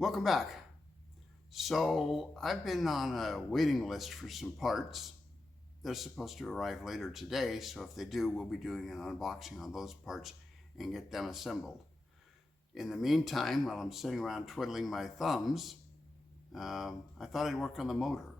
Welcome back. So I've been on a waiting list for some parts. They're supposed to arrive later today, so if they do, we'll be doing an unboxing on those parts and get them assembled. In the meantime, while I'm sitting around twiddling my thumbs, I thought I'd work on the motor.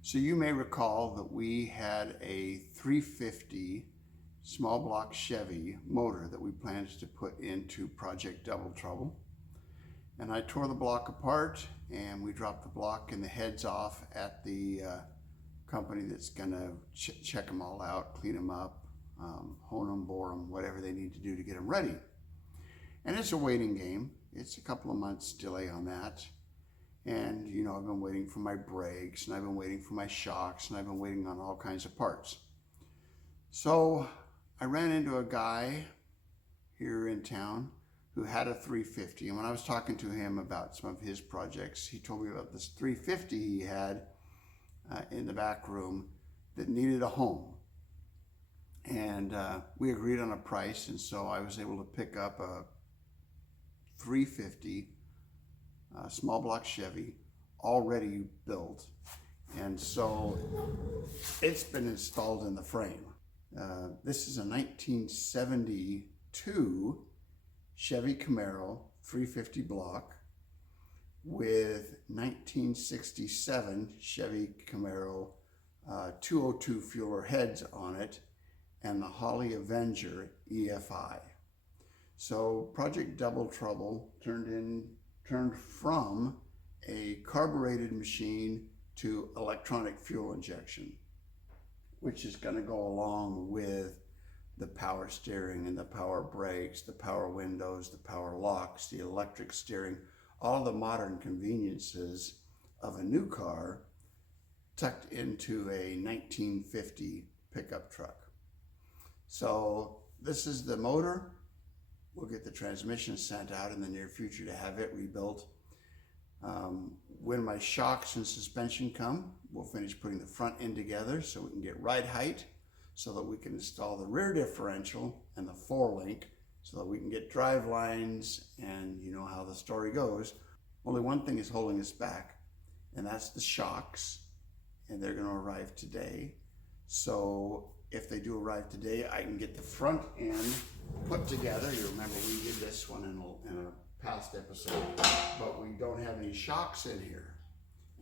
So you may recall that we had a 350 small block Chevy motor that we planned to put into Project Double Trouble. And I tore the block apart and we dropped the block and the heads off at the company that's gonna check them all out, clean them up, hone them, bore them, whatever they need to do to get them ready. And it's a waiting game. It's a couple of months delay on that. And you know, I've been waiting for my brakes and I've been waiting for my shocks and I've been waiting on all kinds of parts. So I ran into a guy here in town who had a 350, and when I was talking to him about some of his projects, he told me about this 350 he had in the back room that needed a home. And we agreed on a price, and so I was able to pick up a 350 small block Chevy, already built, and so it's been installed in the frame. This is a 1972 Chevy Camaro 350 block with 1967 Chevy Camaro 202 fueler heads on it and the Holley Avenger EFI. So Project Double Trouble turned from a carbureted machine to electronic fuel injection, which is going to go along with the power steering and the power brakes, the power windows, the power locks, the electric steering, all the modern conveniences of a new car tucked into a 1950 pickup truck. So this is the motor. We'll get the transmission sent out in the near future to have it rebuilt. When my shocks and suspension come, we'll finish putting the front end together so we can get ride height, so that we can install the rear differential and the 4-link so that we can get drive lines, and you know how the story goes. Only one thing is holding us back, and that's the shocks, and they're going to arrive today. So if they do arrive today, I can get the front end put together. You remember we did this one in a past episode, but we don't have any shocks in here,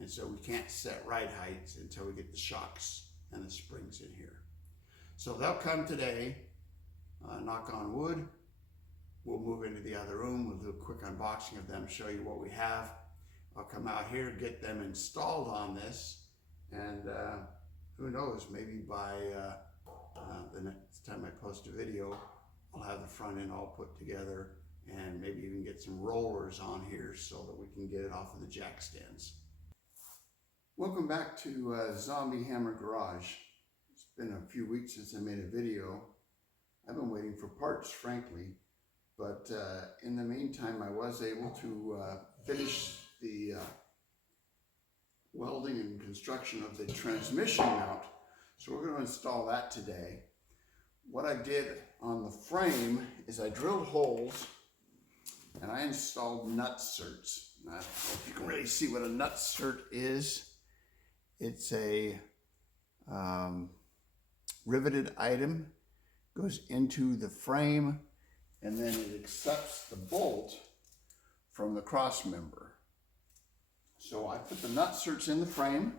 and so we can't set ride heights until we get the shocks and the springs in here. So they'll come today, knock on wood. We'll move into the other room. We'll do a quick unboxing of them, show you what we have. I'll come out here, get them installed on this, and who knows, maybe by the next time I post a video, I'll have the front end all put together and maybe even get some rollers on here so that we can get it off of the jack stands. Welcome back to Zombie Hammer Garage. It's been a few weeks since I made a video. I've been waiting for parts, frankly, but in the meantime, I was able to finish the welding and construction of the transmission mount. So we're going to install that today. What I did on the frame is I drilled holes and I installed nut certs. I don't know if you can really see what a nut cert is. It's a riveted item, goes into the frame, and then it accepts the bolt from the cross member. So I put the nut certs in the frame,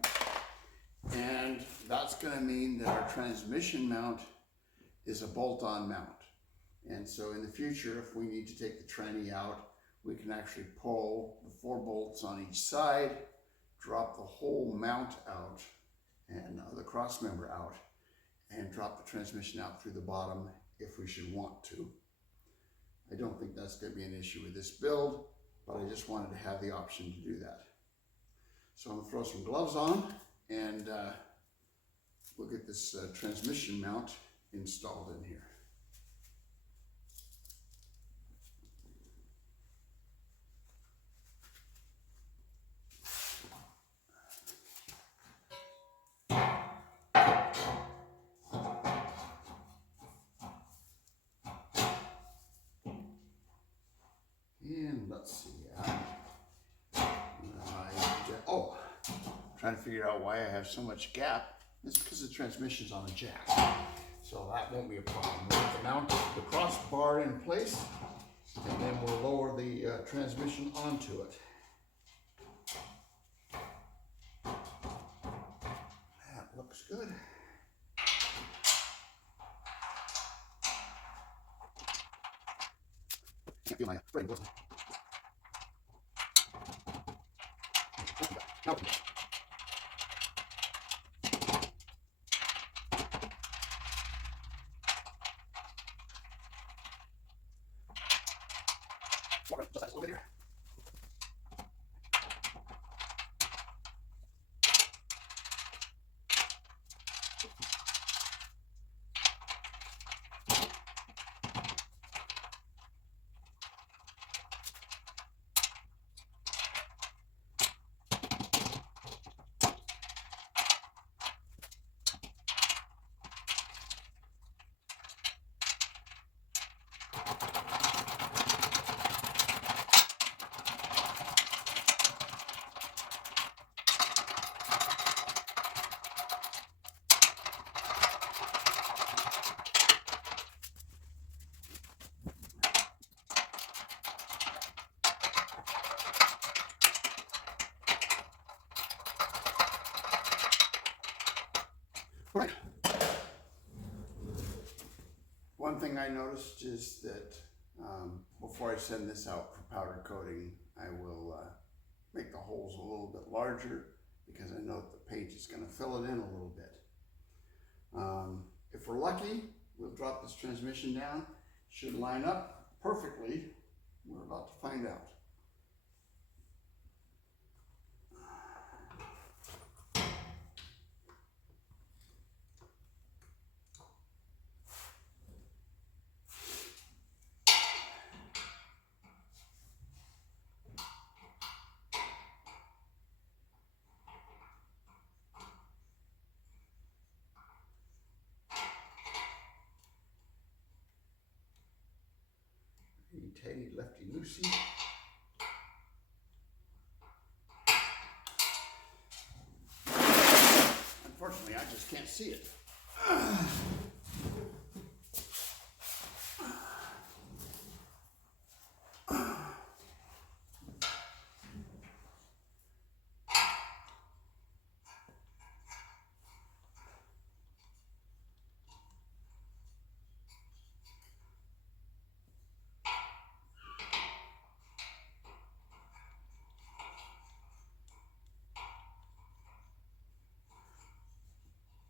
and that's going to mean that our transmission mount is a bolt-on mount. And so in the future, if we need to take the tranny out, we can actually pull the 4 bolts on each side, drop the whole mount out and the cross member out, and drop the transmission out through the bottom if we should want to. I don't think that's going to be an issue with this build, but I just wanted to have the option to do that. So I'm going to throw some gloves on and we'll get this transmission mount installed in here. let's see. Oh, trying to figure out why I have so much gap. It's because the transmission's on a jack. So that won't be a problem. We'll have to mount the crossbar in place, and then we'll lower the transmission onto it. That looks good. Can't feel my frame, doesn't it? Now just a little bit here. Right. One thing I noticed is that before I send this out for powder coating, I will make the holes a little bit larger because I know that the paint is going to fill it in a little bit. If we're lucky, we'll drop this transmission down. Should line up perfectly. We're about to find out. Teddy lefty loosey. Unfortunately, I just can't see it.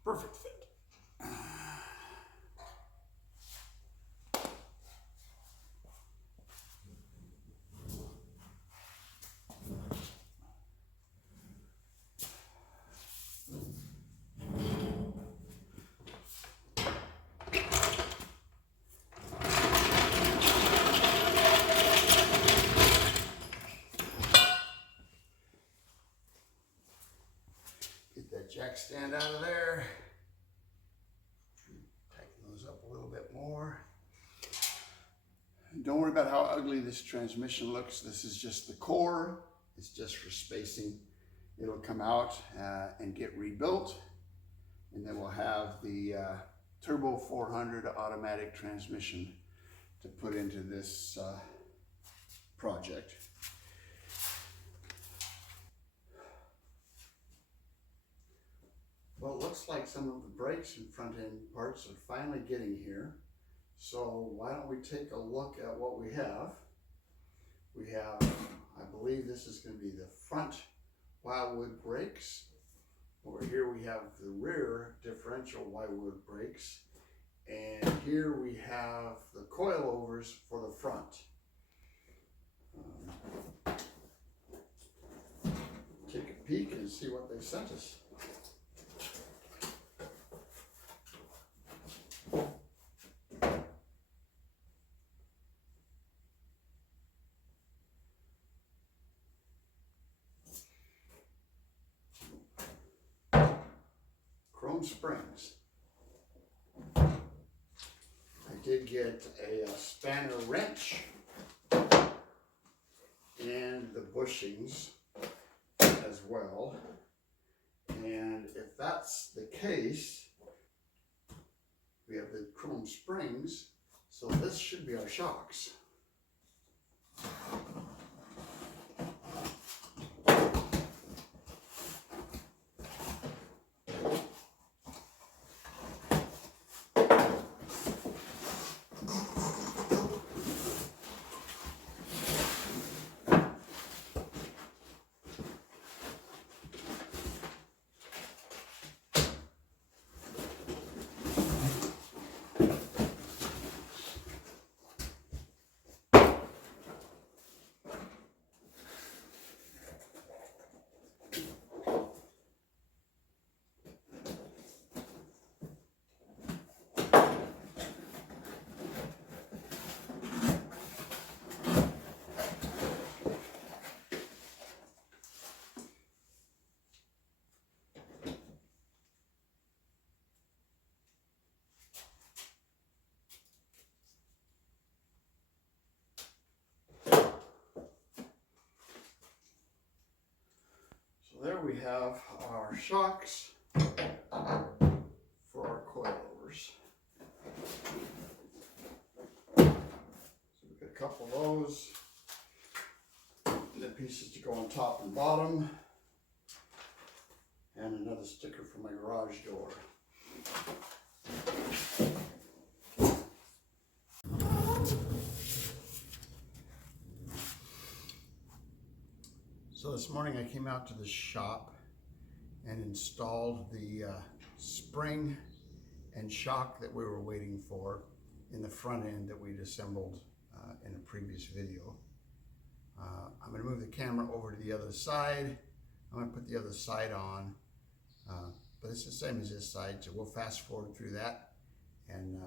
Perfect fit. Get that jack stand out of there. Tighten those up a little bit more. Don't worry about how ugly this transmission looks. This is just the core. It's just for spacing. It'll come out and get rebuilt. And then we'll have the Turbo 400 automatic transmission to put into this project. Well, it looks like some of the brakes and front end parts are finally getting here. So why don't we take a look at what we have. We have, I believe this is going to be the front Wildwood brakes. Over here we have the rear differential Wildwood brakes. And here we have the coilovers for the front. Take a peek and see what they sent us. Chrome springs. I did get a spanner wrench bushings as well. And if that's the case, we have the chrome springs, so this should be our shocks. There we have our shocks for our coilovers. So we've got a couple of those, and the pieces to go on top and bottom, and another sticker for my garage door. So this morning I came out to the shop and installed the spring and shock that we were waiting for in the front end that we'd assembled in a previous video. I'm going to move the camera over to the other side. I'm going to put the other side on, but it's the same as this side, so we'll fast forward through that, and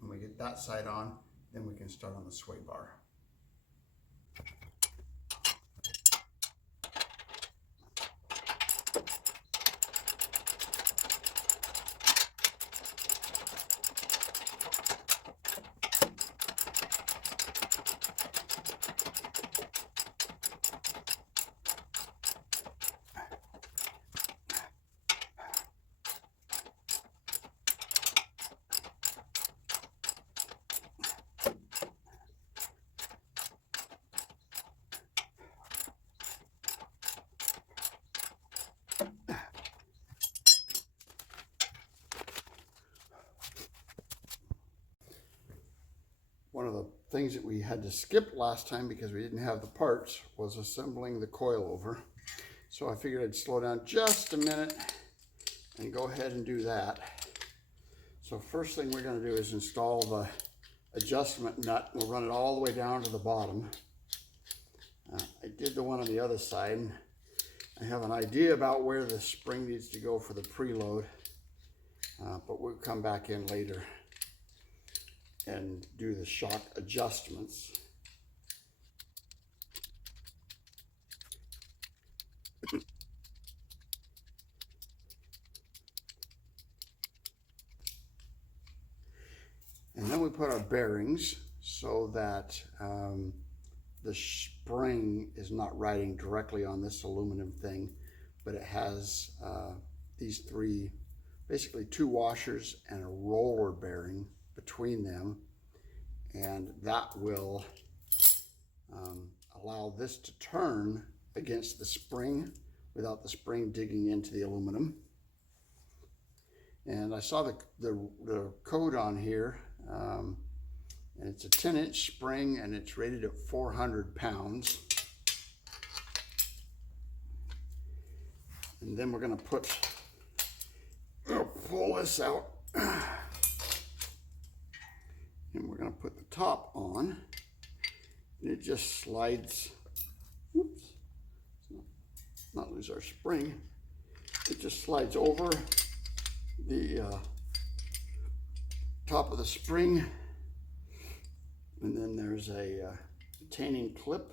when we get that side on, then we can start on the sway bar. One of the things that we had to skip last time because we didn't have the parts was assembling the coilover. So I figured I'd slow down just a minute and go ahead and do that. So first thing we're going to do is install the adjustment nut. We'll run it all the way down to the bottom. I did the one on the other side. I have an idea about where the spring needs to go for the preload, but we'll come back in later and do the shock adjustments. And then we put our bearings so that the spring is not riding directly on this aluminum thing, but it has these three, basically two washers and a roller bearing between them, and that will allow this to turn against the spring without the spring digging into the aluminum. And I saw the code on here, and it's a 10-inch spring and it's rated at 400 pounds. And then we're going to pull this out. And we're going to put the top on, and it just slides, whoops, not lose our spring, it just slides over the top of the spring, and then there's a retaining clip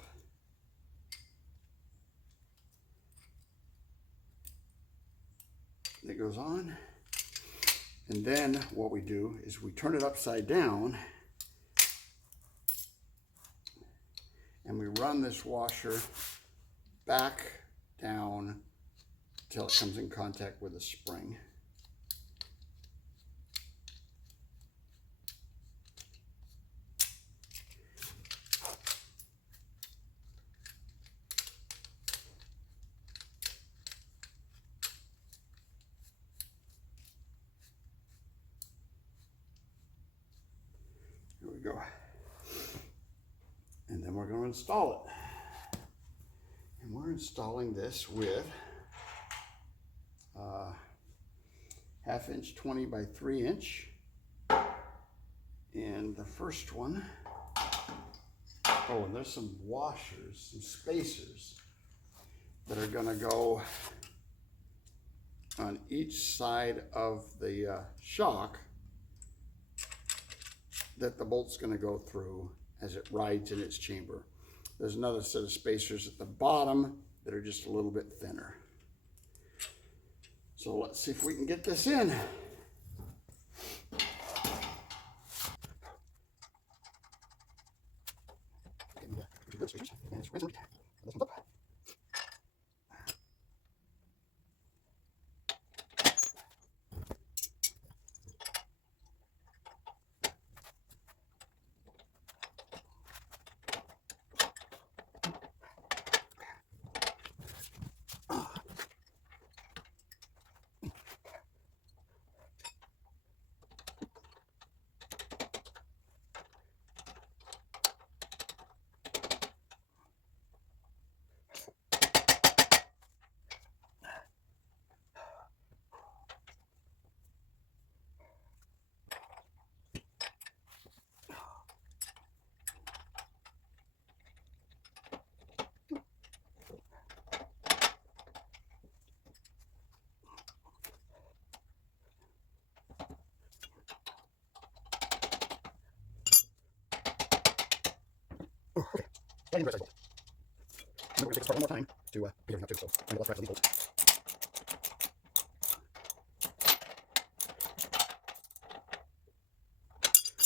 that goes on. And then what we do is we turn it upside down, and we run this washer back down until it comes in contact with the spring. Here we go. And then we're going to install it. And we're installing this with 1/2 inch 20 by 3 inch. And the first one, oh, and there's some washers, some spacers that are going to go on each side of the shock that the bolt's going to go through as it rides in its chamber. There's another set of spacers at the bottom that are just a little bit thinner. So let's see if we can get this in. Oh, okay. I didn't press that. And we're going to take this part one more time to pick everything up too, so I'm going to press these bolts.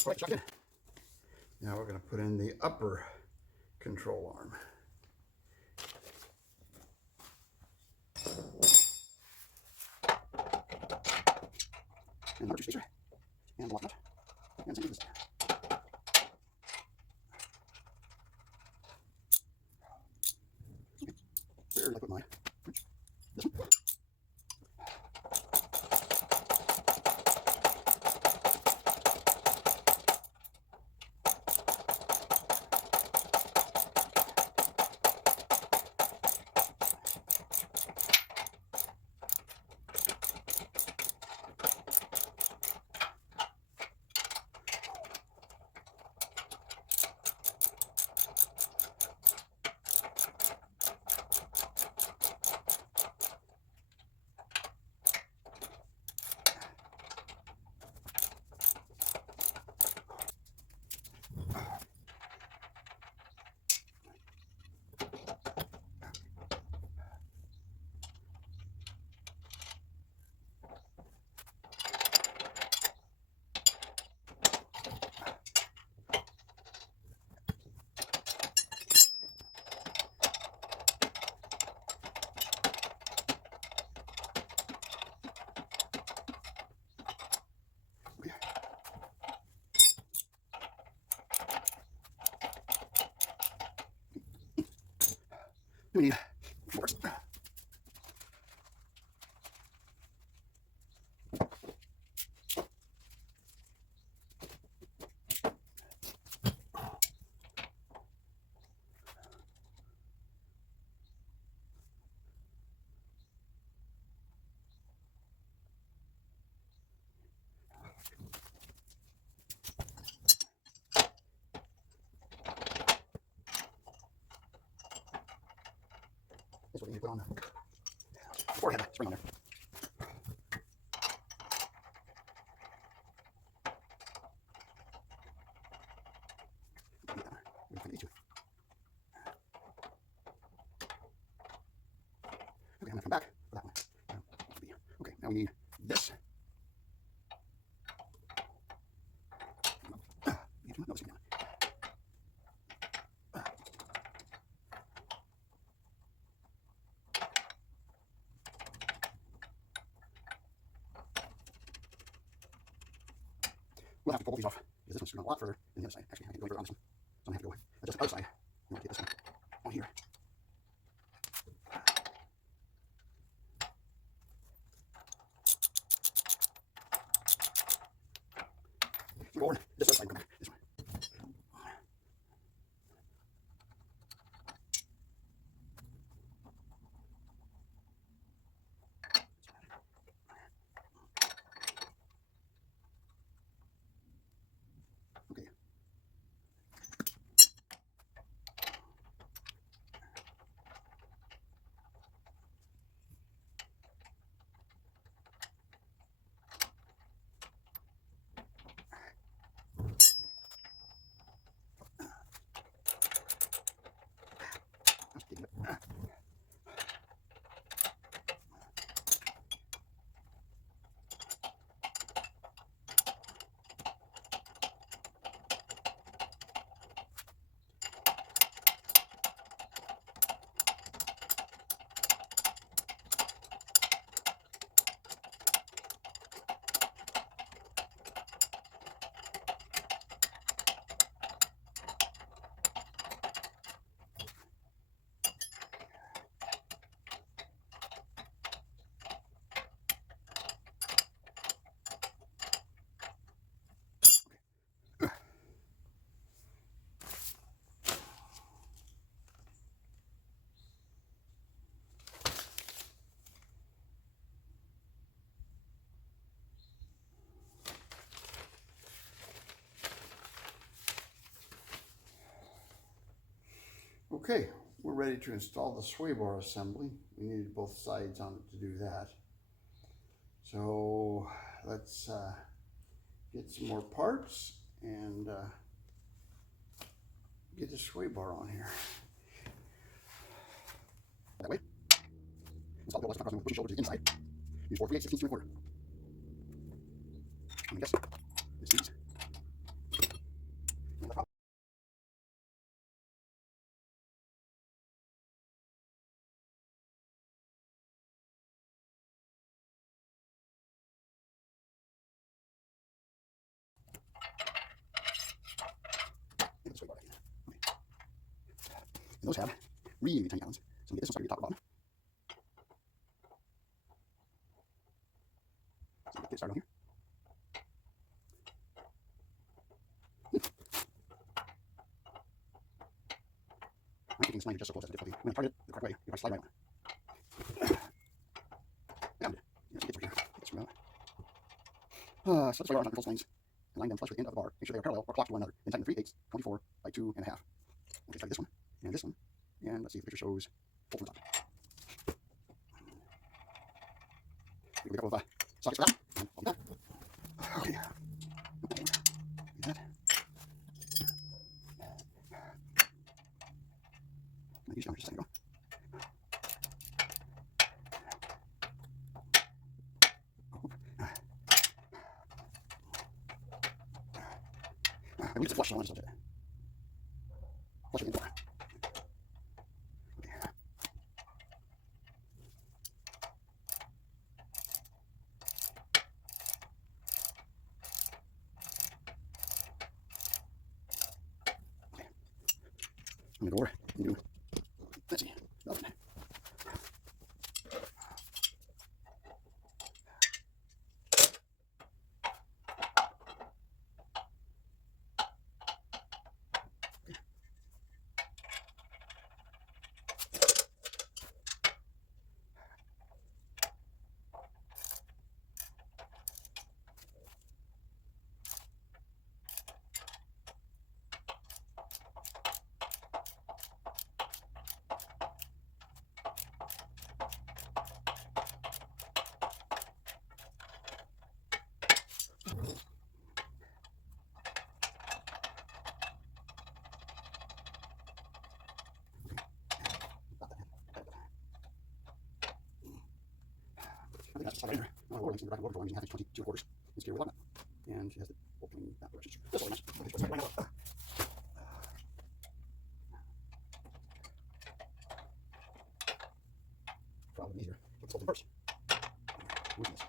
All right, chuck it in. Now we're going to put in the upper control arm. And number 2 spacer. And block nut. And same as this. Where did I put my wrench? This one? We need forks. That's what we need to put on the forehead spring on there. Okay, I'm going to come back for that one. Okay, now we need this. we'll have to pull both these off because this one's screwing a lot further than the other side. Actually, I can go further on this one. So I'm going to have to go adjust the other side. I'm going to get this one on here. Forward, this other side, come back, this one. Okay. Okay, we're ready to install the sway bar assembly. We needed both sides on it to do that. So let's get some more parts and get the sway bar on here. That way. Install the double crossing, push it over to the inside. Use 4 3/8, 16 3/4. I guess it's these. And the sway bar back in there. Okay. And those have really tiny gallons. So get this one started at the top and bottom. So get it started on here. I'm taking this line just so close that's a difficulty. When I target it the correct way, if I slide right on. And yes, it gets right here. Get this out. So let's lay ours on control lines and line them flush with the end of the bar. Make sure they are parallel or clock to one another. Then tighten 3/8, 24 by 2.5. Okay, try this one and this one. And let's see if the picture shows both from the top. We have a couple of sockets for that. And I'll do that. Okay. Do that. I used down just a second ago. I need to flush the lines a little bit. Flush it in the door. Okay. I'm going to go over and do, let's see, that one. I think that's the side right here. I'm going to roll it using half inch 22 quarters. It's gear with that. And she has it opening that direction. That's really nice. Probably easier. Let's open first. Where's this?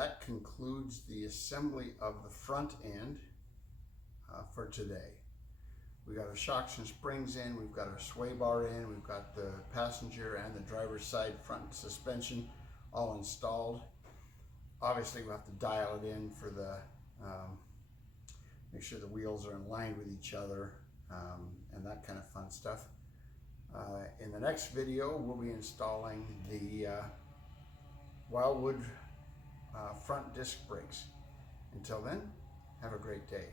that concludes the assembly of the front end for today. We got our shocks and springs in, we've got our sway bar in, we've got the passenger and the driver's side front suspension all installed. Obviously we'll have to dial it in for the, make sure the wheels are in line with each other, and that kind of fun stuff. In the next video, we'll be installing the Wildwood front disc brakes. Until then, have a great day.